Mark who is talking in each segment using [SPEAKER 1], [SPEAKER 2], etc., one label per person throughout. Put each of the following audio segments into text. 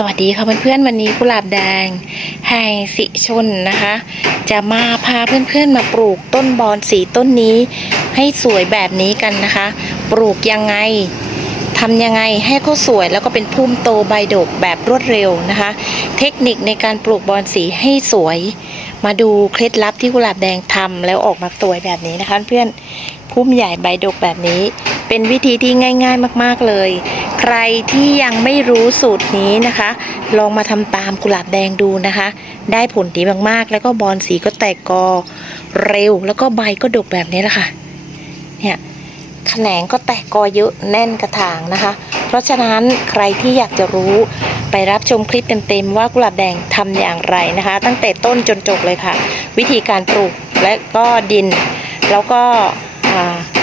[SPEAKER 1] สวัสดีค่ะเพื่อนๆวันนี้กุหลาบแดงแห่งสิชนนะคะ จะมาพาเพื่อนๆมาปลูกต้นบอนสีต้นนี้ ให้สวยแบบนี้กันนะคะ ปลูกยังไงทำยังไงให้เขาสวยแล้วก็เป็นพุ่มโตใบดกแบบรวดเร็วนะคะ เทคนิคในการปลูกบอนสีให้สวย มาดูเคล็ดลับที่กุหลาบแดงทำแล้วออกมาสวยแบบนี้นะคะ เพื่อนพุ่มใหญ่ใบดกแบบนี้ เป็นวิธีที่ง่าย ๆ มาก ๆเลย ใครที่ยังไม่รู้สูตรนี้นะคะ ลองมาทำตามกุหลาบแดงดูนะคะ ได้ผลดีมากๆ แล้วก็บอนสีก็แตกกอเร็ว แล้วก็ใบก็ดกแบบนี้แหละค่ะเนี่ยแขนงก็แตกกอเยอะแน่นกระถางนะคะ เพราะฉะนั้นใครที่อยากจะรู้ไปรับชมคลิปเต็มๆว่ากุหลาบแดงทำอย่างไรนะคะ ตั้งแต่ต้นจนจบเลยค่ะ วิธีการปลูกและก็ดิน แล้วก็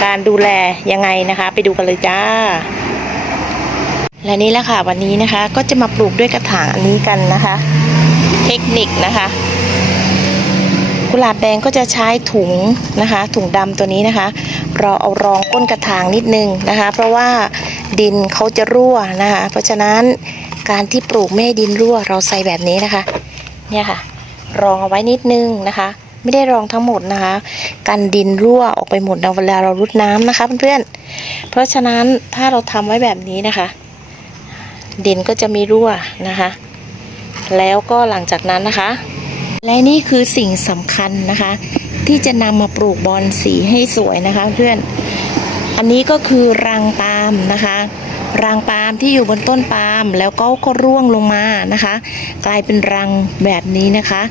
[SPEAKER 1] การดูแลยังไงนะคะ ไปดูกันเลยจ้า และนี่แหละค่ะวันนี้นะคะ ก็จะมาปลูกด้วยกระถางอันนี้กันนะคะ เทคนิคนะคะ กุหลาบแดงก็จะใช้ถุงนะคะ ถุงดำตัวนี้นะคะ เราเอารองก้นกระถางนิดนึงนะคะ เพราะว่าดินเขาจะรั่วนะคะ เพราะฉะนั้นการที่ปลูกไม่ให้ดินรั่วเราใส่แบบนี้นะคะ เนี่ยค่ะ รองเอาไว้นิดนึงนะคะ ไม่ได้รองทั้งหมดนะคะ กันดินรั่วออกไปหมดนะเวลาเรารุดน้ำนะคะเพื่อนๆ เพราะฉะนั้นถ้าเราทำไว้แบบนี้นะคะ ดินก็จะม่รั่วนะคะ แล้วก็หลังจากนั้นนะคะ และนี่คือสิ่งสำคัญนะคะ ที่จะนำมาปลูกบอนสีให้สวยนะคะเพื่อน อันนี้ก็คือรังปาล์มนะคะ รังปาล์มที่อยู่บนต้นปาล์มแล้วก็ก็ร่วงลงมานะคะ กลายเป็นรังแบบนี้นะคะ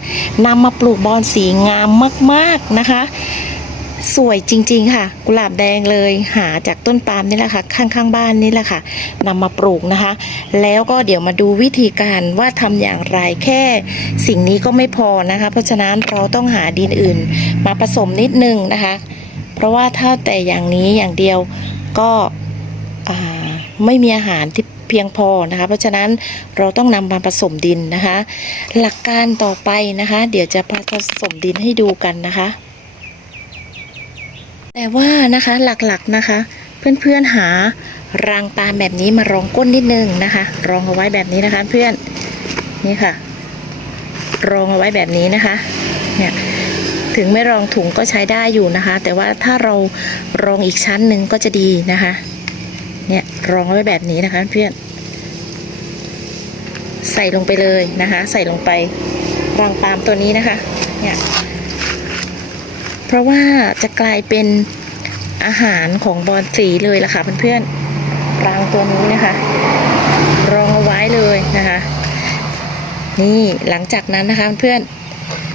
[SPEAKER 1] นำมาปลูกบอนสีงามมาก ๆนะคะ สวยจริง ๆ ค่ะ กุหลาบแดงเลยหาจากต้นปาล์มนี่แหละค่ะ ข้างๆบ้านนี่แหละค่ะนำมาปลูกนะคะ แล้วก็เดี๋ยวมาดูวิธีการว่าทำอย่างไรแค่ สิ่งนี้ก็ไม่พอนะคะ เพราะฉะนั้นเราต้องหาดินอื่น มาผสมนิดนึงนะคะ เพราะว่าถ้าแต่อย่างนี้อย่างเดียวก็อ่า ไม่มีอาหารที่เพียงพอนะคะ เพราะฉะนั้นเราต้องนำมาผสมดินนะคะ หลักการต่อไปนะคะ เดี๋ยวจะผสมดินให้ดูกันนะคะ แต่ว่านะคะหลักๆนะคะ เพื่อนๆหารางปามแบบนี้มารองก้นนิดนึงนะคะ รองเอาไว้แบบนี้นะคะเพื่อนนี่ค่ะ รองเอาไว้แบบนี้นะคะเนี่ยถึงไม่รองถุงก็ใช้ได้อยู่นะคะ แต่ว่าถ้าเรารองอีกชั้นหนึ่งก็จะดีนะคะ รองไว้แบบนี้นะคะเพื่อนใส่ลงไปเลยนะคะ ใส่ลงไปรางปาล์มตัวนี้นะคะเนี่ยเพราะว่าจะกลายเป็นอาหารของบอนสีเลยล่ะค่ะเพื่อนๆรางตัวนี้นะคะ รองเอาไว้เลยนะคะ นี่หลังจากนั้นนะคะเพื่อน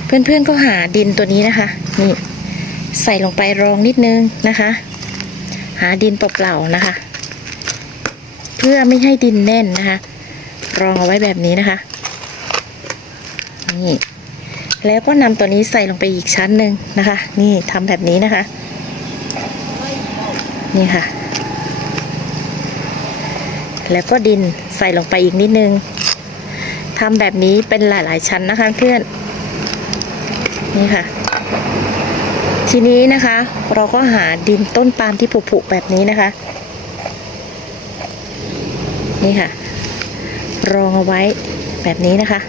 [SPEAKER 1] เพื่อนๆก็หาดินตัวนี้นะคะ นี่ใส่ลงไปรองนิดนึงนะคะ หาดินเปล่าๆนะคะ เพื่อไม่ให้ดินแน่นนะคะ รองเอาไว้แบบนี้นะคะ นี่ แล้วก็นำตัวนี้ใส่ลงไปอีกชั้นหนึ่งนะคะ นี่ทำแบบนี้นะคะ นี่ค่ะ แล้วก็ดินใส่ลงไปอีกนิดนึงทำแบบนี้เป็นหลาย ๆ ชั้นนะคะเพื่อน นี่ค่ะ ทีนี้นะคะ เราก็หาดินต้นปาล์มที่ผุๆแบบนี้นะคะ นี่ค่ะ รองเอาไว้แบบนี้นะคะ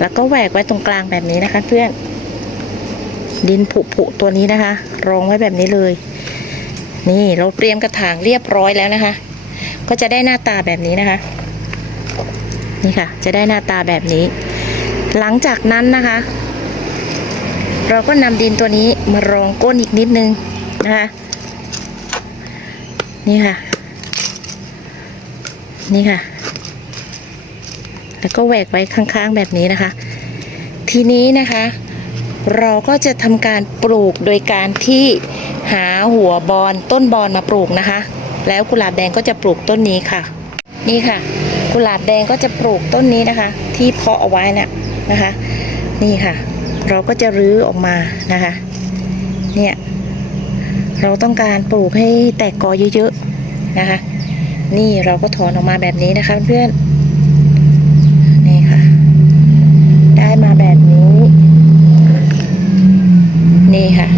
[SPEAKER 1] แล้วก็แหวกไว้ตรงกลางแบบนี้นะคะ เพื่อน ดินผุผุตัวนี้นะคะ รองไว้แบบนี้เลย นี่เราเตรียมกระถางเรียบร้อยแล้วนะคะ ก็จะได้หน้าตาแบบนี้นะคะ นี่ค่ะ จะได้หน้าตาแบบนี้ หลังจากนั้นนะคะ เราก็นำดินตัวนี้มารองก้นอีกนิดนึงนะคะ นี่ค่ะ นี่ค่ะ แล้วก็แหวกไว้ข้างๆแบบนี้นะคะ ทีนี้นะคะ เราก็จะทำการปลูกโดยการที่หาหัวบอนต้นบอนมาปลูกนะคะ แล้วกุหลาบแดงก็จะปลูกต้นนี้ค่ะ นี่ค่ะ กุหลาบแดงก็จะปลูกต้นนี้นะคะ ที่เพาะเอาไว้น่ะนะคะ นี่ค่ะ เราก็จะรื้อออกมานะคะ เนี่ยเราต้องการปลูกให้แตกกอเยอะๆนะคะ นี่เราก็ถอนออกมาแบบนี้นะคะเพื่อนนี่ค่ะ ได้มาแบบนี้ นี่ค่ะ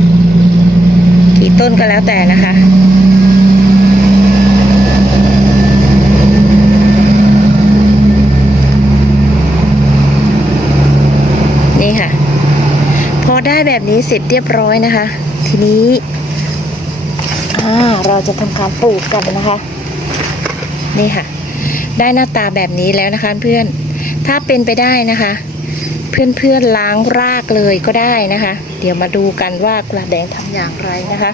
[SPEAKER 1] กี่ต้นก็แล้วแต่นะคะนี่ค่ะ พอได้แบบนี้เสร็จเรียบร้อยนะคะ ทีนี้เราจะทำการปลูกกันนะคะ นี่ค่ะ ได้หน้าตาแบบนี้แล้วนะคะเพื่อน ถ้าเป็นไปได้นะคะ เพื่อนๆล้างรากเลยก็ได้นะคะ เดี๋ยวมาดูกันว่ากระแดงทำอย่างไรนะคะ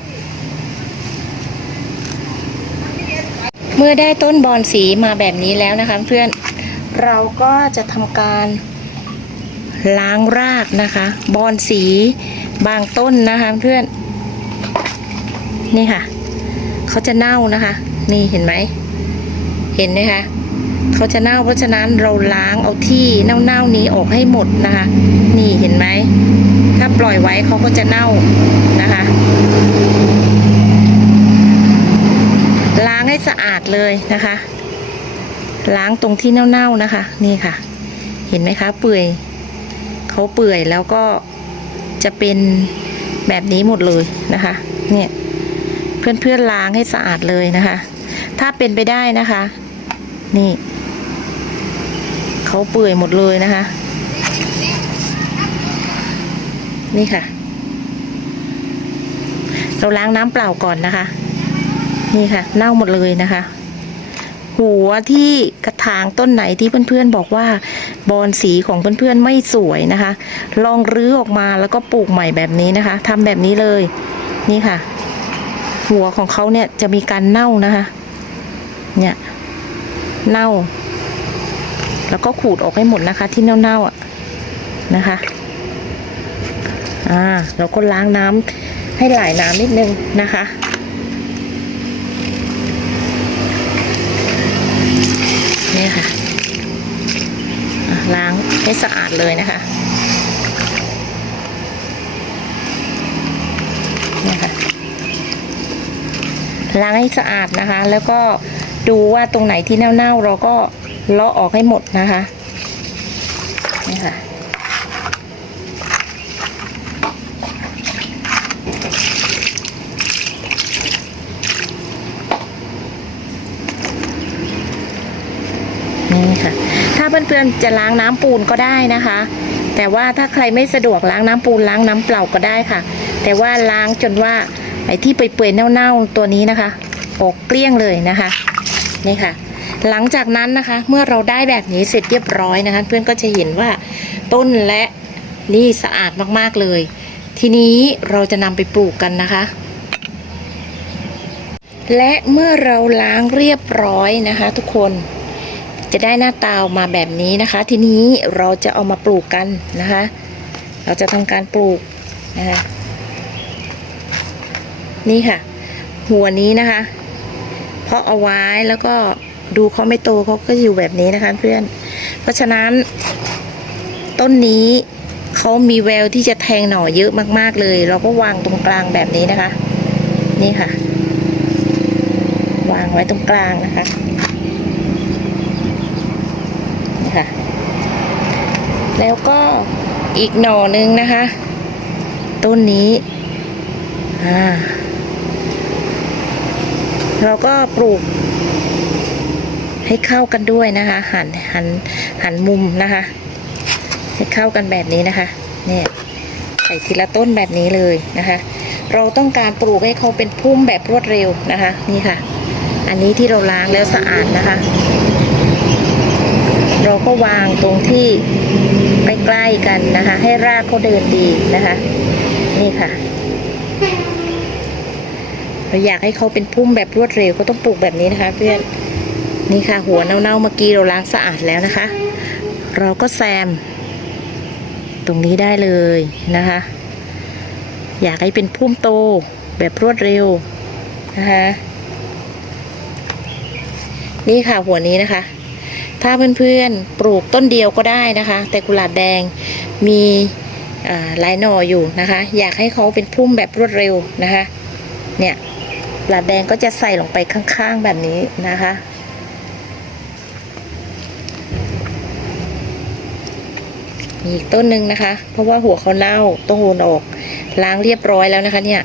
[SPEAKER 1] เมื่อได้ต้นบอนสีมาแบบนี้แล้วนะคะ เพื่อนเราก็จะทำการล้างรากนะคะ บอนสีบางต้นนะคะเพื่อน นี่ค่ะ เขาจะเน่านะคะ นี่เห็นไหม เห็นไหมคะเขาจะเน่าเพราะฉะนั้นเราล้างเอาที่เน่าๆนี้ออกให้หมดนะคะ นี่เห็นไหมถ้าปล่อยไว้เขาก็จะเน่านะคะ ล้างให้สะอาดเลยนะคะ ล้างตรงที่เน่าๆนะคะ นี่ค่ะ เห็นไหมคะ เปื่อยเขาเปื่อยแล้วก็จะเป็นแบบนี้หมดเลยนะคะ เนี่ยเพื่อนๆล้างให้สะอาดเลยนะคะ ถ้าเป็นไปได้นะคะ นี่เขาเปื่อยหมดเลยนะคะ นี่ค่ะ เราล้างน้ำเปล่าก่อนนะคะ นี่ค่ะ เน่าหมดเลยนะคะ หัวที่กระถางต้นไหนที่เพื่อนๆบอกว่า บอนสีของเพื่อนๆไม่สวยนะคะ ลองรื้อออกมาแล้วก็ปลูกใหม่แบบนี้นะคะทำแบบนี้เลย นี่ค่ะ หัวของเขาเนี่ยจะมีการเน่านะคะ เนี่ย เน่า แล้วก็ขูดออกให้หมดนะคะ ที่เน่าๆอะนะคะอ่าเราก็ล้างน้ำให้หลายน้ำนิดนึงนะคะนี่ค่ะอะล้างให้สะอาดเลยนะคะนี่ค่ะล้างให้สะอาดนะคะ แล้วก็ ดูว่าตรงไหนที่เน่าๆเราก็เลาะออกให้หมดนะคะนี่ค่ะนี่ค่ะ ถ้าเพื่อนๆจะล้างน้ำปูนก็ได้นะคะ แต่ว่าถ้าใครไม่สะดวกล้างน้ำปูนล้างน้ำเปล่าก็ได้ค่ะ แต่ว่าล้างจนว่าไอ้ที่เปื่อยๆเน่าๆตัวนี้นะคะ ออกเกลี้ยงเลยนะคะ นี่ค่ะ หลังจากนั้นนะคะ เมื่อเราได้แบบนี้เสร็จเรียบร้อยนะคะ เพื่อนก็จะเห็นว่าต้นและนี่สะอาดมากๆเลย ทีนี้เราจะนำไปปลูกกันนะคะ และเมื่อเราล้างเรียบร้อยนะคะ ทุกคนจะได้หน้าตาออกมาแบบนี้นะคะ ทีนี้เราจะเอามาปลูกกันนะคะ เราจะทำการปลูกนะคะนี่ค่ะ หัวนี้นะคะ เพาะเอาไว้แล้วก็ดูเขาไม่โตเขาก็อยู่แบบนี้นะคะเพื่อน เพราะฉะนั้นต้นนี้เขามีแววที่จะแทงหน่อเยอะมากๆเลย เราก็วางตรงกลางแบบนี้นะคะ นี่ค่ะ วางไว้ตรงกลางนะคะค่ะ แล้วก็อีกหน่อหนึ่งนะคะ ต้นนี้อ่า เราก็ปลูก ให้เข้ากันด้วยนะคะ หันหันหันมุมนะคะ ให้เข้ากันแบบนี้นะคะ เนี่ยใส่ทีละต้นแบบนี้เลยนะคะ เราต้องการปลูกให้เขาเป็นพุ่มแบบรวดเร็วนะคะ นี่ค่ะ อันนี้ที่เราล้างแล้วสะอาดนะคะ เราก็วางตรงที่ใกล้ๆกันนะคะ ให้รากเขาเดินดีนะคะ นี่ค่ะ เราอยากให้เขาเป็นพุ่มแบบรวดเร็วก็ต้องปลูกแบบนี้นะคะ เพื่อนนี่ค่ะ หัวเน่าๆเมื่อกี้เราล้างสะอาดแล้วนะคะ เราก็แซม ตรงนี้ได้เลยนะคะ อยากให้เป็นพุ่มโตแบบรวดเร็วนะคะนี่ค่ะหัวนี้นะคะ ถ้าเพื่อนๆปลูกต้นเดียวก็ได้นะคะ แต่กุหลาบแดงมีหลายหน่ออยู่นะคะ อยากให้เขาเป็นพุ่มแบบรวดเร็วนะคะ เนี่ย ลาแดงก็จะใส่ลงไปข้างๆแบบนี้นะคะ มีอีกต้นหนึ่งนะคะ เพราะว่าหัวเขาเน่าต้องโหนออกล้างเรียบร้อยแล้วนะคะ เนี่ย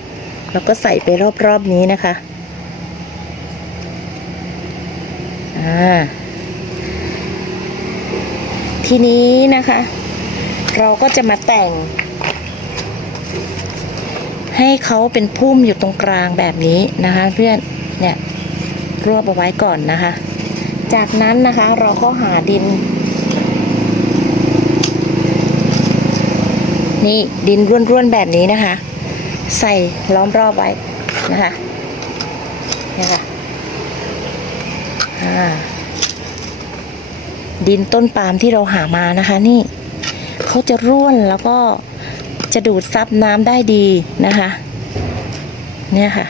[SPEAKER 1] เราก็ใส่ไปรอบๆนี้นะคะอ่าทีนี้นะคะ เราก็จะมาแต่ง ให้เขาเป็นพุ่มอยู่ตรงกลางแบบนี้นะคะ เพื่อนเนี่ยรวบเอาไว้ก่อนนะคะ จากนั้นนะคะเราก็หาดิน นี่ดินร่วนๆแบบนี้นะคะ ใส่ล้อมรอบไว้นะคะนี่ค่ะดินต้นปาล์มที่เราหามานะคะ นี่เขาจะร่วนแล้วก็ จะดูดซับน้ำได้ดีนะคะ เนี่ยค่ะ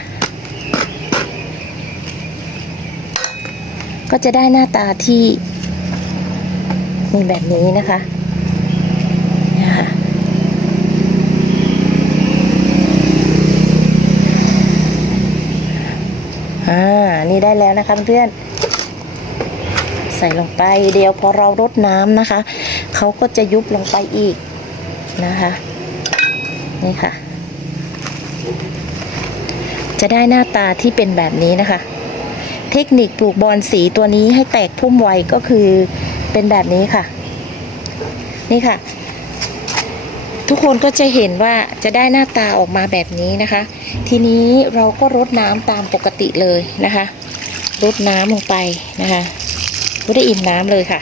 [SPEAKER 1] ก็จะได้หน้าตาที่มีแบบนี้นะคะเนี่ยค่ะอ่า นี่ได้แล้วนะคะเพื่อนใส่ลงไปเดียวพอเรารดน้ำนะคะ เขาก็จะยุบลงไปอีกนะคะ นี่ค่ะ จะได้หน้าตาที่เป็นแบบนี้นะคะ เทคนิคปลูกบอนสีตัวนี้ให้แตกพุ่มไวก็คือเป็นแบบนี้ค่ะ นี่ค่ะ ทุกคนก็จะเห็นว่าจะได้หน้าตาออกมาแบบนี้นะคะ ทีนี้เราก็รดน้ำตามปกติเลยนะคะรดน้ำลงไปนะคะไม่ได้อิ่มน้ำเลยค่ะ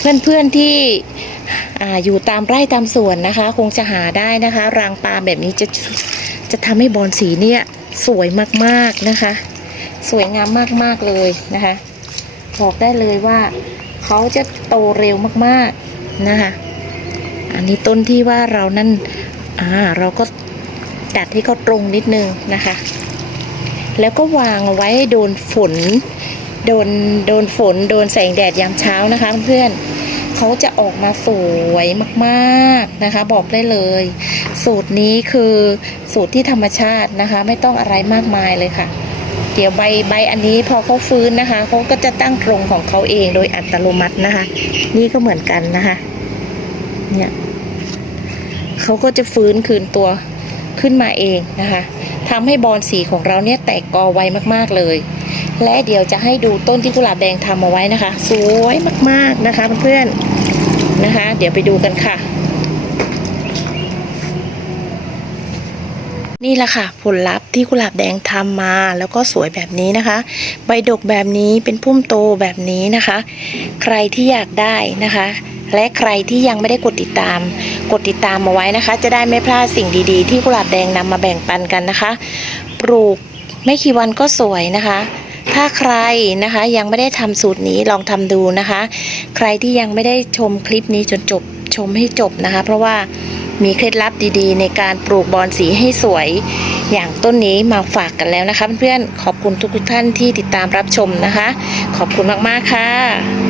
[SPEAKER 1] เพื่อนๆที่ อาอยู่ตามไร่ตามสวนนะคะ คงจะหาได้นะคะ รางปาล์มแบบนี้จะจะทำให้บอนสีเนี่ยสวยมากๆนะคะ สวยงามมากๆเลยนะคะบอกได้เลยว่าเขาจะโตเร็วมากๆนะคะ อันนี้ต้นที่ว่าเรานั่นอ่าเราก็ดัดให้เขาตรงนิดนึงนะคะ แล้วก็วางเอาไว้โดนฝน โดนโดนฝน โดนแสงแดดยามเช้านะคะเพื่อน เขาจะออกมาสวยมากๆนะคะ บอกได้เลย สูตรนี้คือสูตรที่ธรรมชาตินะคะ ไม่ต้องอะไรมากมายเลยค่ะ เดี๋ยวใบใบอันนี้พอเขาฟื้นนะคะเขาก็จะตั้งตรงของเขาเองโดยอัตโนมัตินะคะ นี่ก็เหมือนกันนะคะ เนี่ยเขาก็จะฟื้นคืนตัวขึ้นมาเองนะคะทำให้บอลสีของเราเนี่ยแตกกอไวมากๆเลย และเดี๋ยวจะให้ดูต้นที่กุหลาบแดงทำเอาไว้นะคะ สวยมากๆนะคะเพื่อนๆนะคะ เดี๋ยวไปดูกันค่ะ นี่แหละค่ะ ผลลัพธ์ที่กุหลาบแดงทำมาแล้วก็สวยแบบนี้นะคะ ใบดกแบบนี้เป็นพุ่มโตแบบนี้นะคะ ใครที่อยากได้นะคะและใครที่ยังไม่ได้กดติดตาม กดติดตามมาไว้นะคะ จะได้ไม่พลาดสิ่งดีๆ ที่กุหลาบแดงนำมาแบ่งปันกันนะคะ ปลูกไม่กี่วันก็สวยนะคะ ถ้าใครนะคะยังไม่ได้ทำสูตรนี้ลองทำดูนะคะ ใครที่ยังไม่ได้ชมคลิปนี้จนจบชมให้จบนะคะ เพราะว่ามีเคล็ดลับดีๆ ในการปลูกบอนสีให้สวย อย่างต้นนี้มาฝากกันแล้วนะคะเพื่อนๆขอบคุณทุกท่านที่ติดตามรับชมนะคะ ขอบคุณมากๆค่ะ